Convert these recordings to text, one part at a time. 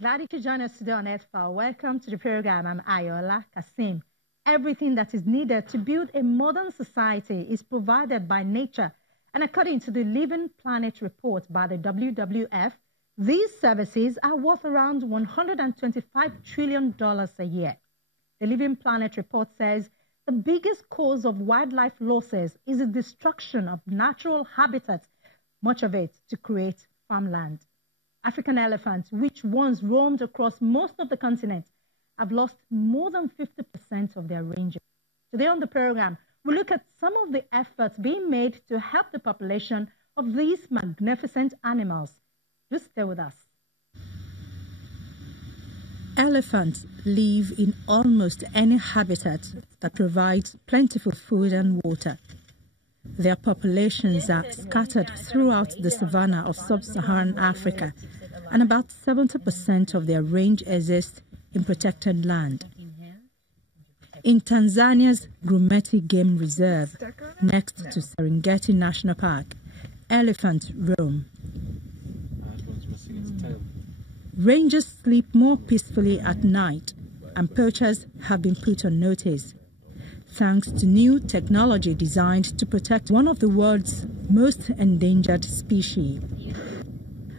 Glad you could join us today on Earthfile. Welcome to the program. I'm Ayola Kasim. Everything that is needed to build a modern society is provided by nature. And according to the Living Planet report by the WWF, these services are worth around $125 trillion a year. The Living Planet report says the biggest cause of wildlife losses is the destruction of natural habitats, much of it to create farmland. African elephants, which once roamed across most of the continent, have lost more than 50% of their ranges. Today on the program, we look at some of the efforts being made to help the population of these magnificent animals. Just stay with us. Elephants live in almost any habitat that provides plentiful food and water. Their populations are scattered throughout the savanna of sub-Saharan Africa, and about 70% of their range exists in protected land. In Tanzania's Grumeti Game Reserve, next to Serengeti National Park, elephants roam. Rangers sleep more peacefully at night, and poachers have been put on notice, thanks to new technology designed to protect one of the world's most endangered species.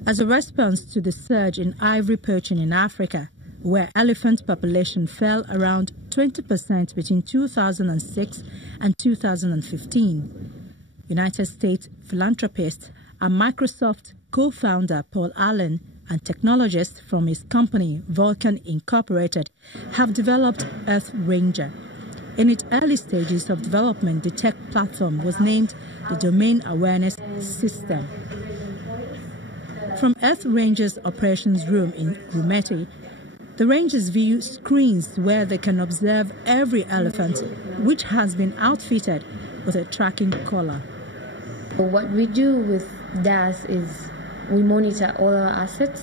As a response to the surge in ivory poaching in Africa, where elephant population fell around 20% between 2006 and 2015, United States philanthropist and Microsoft co-founder Paul Allen and technologists from his company Vulcan Incorporated have developed Earth Ranger. In its early stages of development, the tech platform was named the Domain Awareness System. From Earth Ranger's operations room in Grumeti, the rangers view screens where they can observe every elephant, which has been outfitted with a tracking collar. What we do with DAS is we monitor all our assets,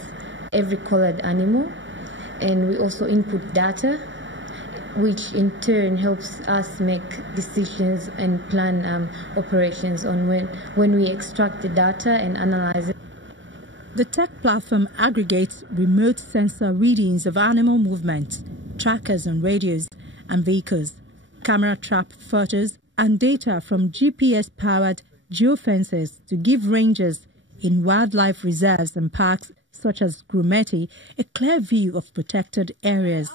every colored animal, and we also input data, which in turn helps us make decisions and plan operations on when we extract the data and analyze it. The tech platform aggregates remote sensor readings of animal movements, trackers on radios and vehicles, camera trap photos, and data from GPS-powered geofences to give rangers in wildlife reserves and parks such as Grumeti a clear view of protected areas.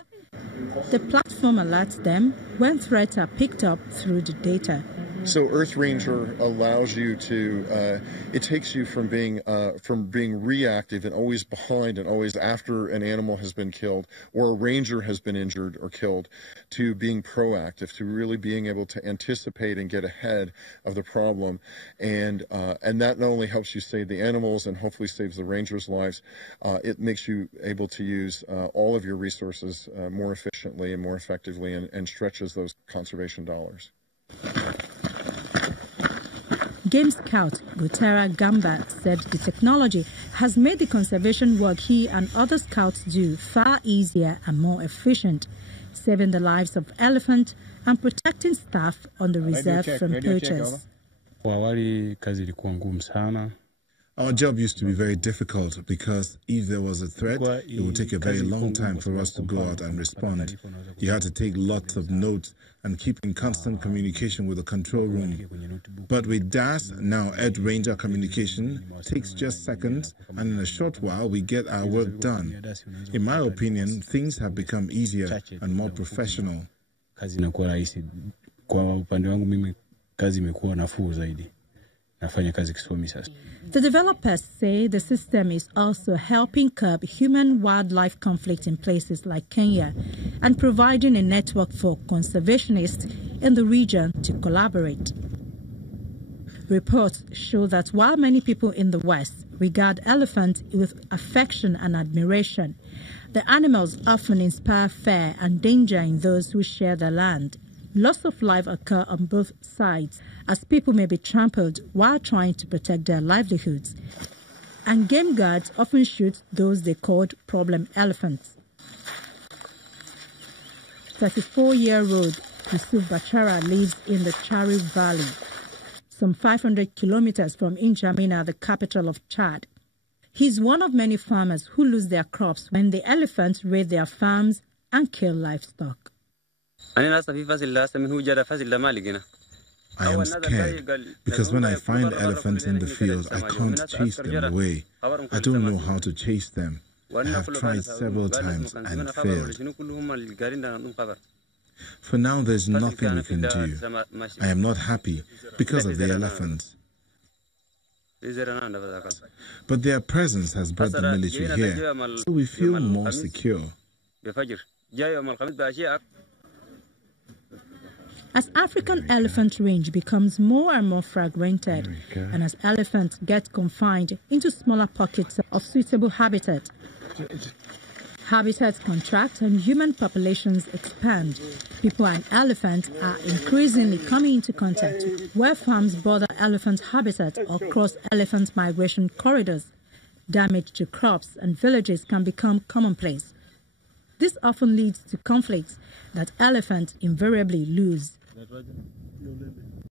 The platform alerts them when threats are picked up through the data. So Earth Ranger allows you to, it takes you from being reactive and always behind and always after an animal has been killed or a ranger has been injured or killed, to being proactive, to really being able to anticipate and get ahead of the problem. And that not only helps you save the animals and hopefully saves the rangers' lives, it makes you able to use all of your resources more efficiently and more effectively and stretches those conservation dollars. Game Scout Gutera Gamba said the technology has made the conservation work he and other scouts do far easier and more efficient, saving the lives of elephants and protecting staff on the reserve from poachers. Our job used to be very difficult because if there was a threat, it would take a very long time for us to go out and respond. You had to take lots of notes and keep in constant communication with the control room. But with DAS, now Earth Ranger communication takes just seconds, and in a short while we get our work done. In my opinion, things have become easier and more professional. The developers say the system is also helping curb human-wildlife conflict in places like Kenya and providing a network for conservationists in the region to collaborate. Reports show that while many people in the West regard elephants with affection and admiration, the animals often inspire fear and danger in those who share their land. Loss of life occur on both sides, as people may be trampled while trying to protect their livelihoods. And game guards often shoot those they called problem elephants. 34-year-old Yusuf Bachara lives in the Chari Valley, some 500 kilometers from N'Djamena, the capital of Chad. He's one of many farmers who lose their crops when the elephants raid their farms and kill livestock. I am scared because when I find elephants in the field, I can't chase them away. I don't know how to chase them. I have tried several times and failed. For now, there's nothing we can do. I am not happy because of the elephants. But their presence has brought the military here, so we feel more secure. As African elephant range becomes more and more fragmented, and as elephants get confined into smaller pockets of suitable habitats contract and human populations expand, people and elephants are increasingly coming into contact where farms border elephant habitat or cross elephant migration corridors. Damage to crops and villages can become commonplace. This often leads to conflicts that elephants invariably lose.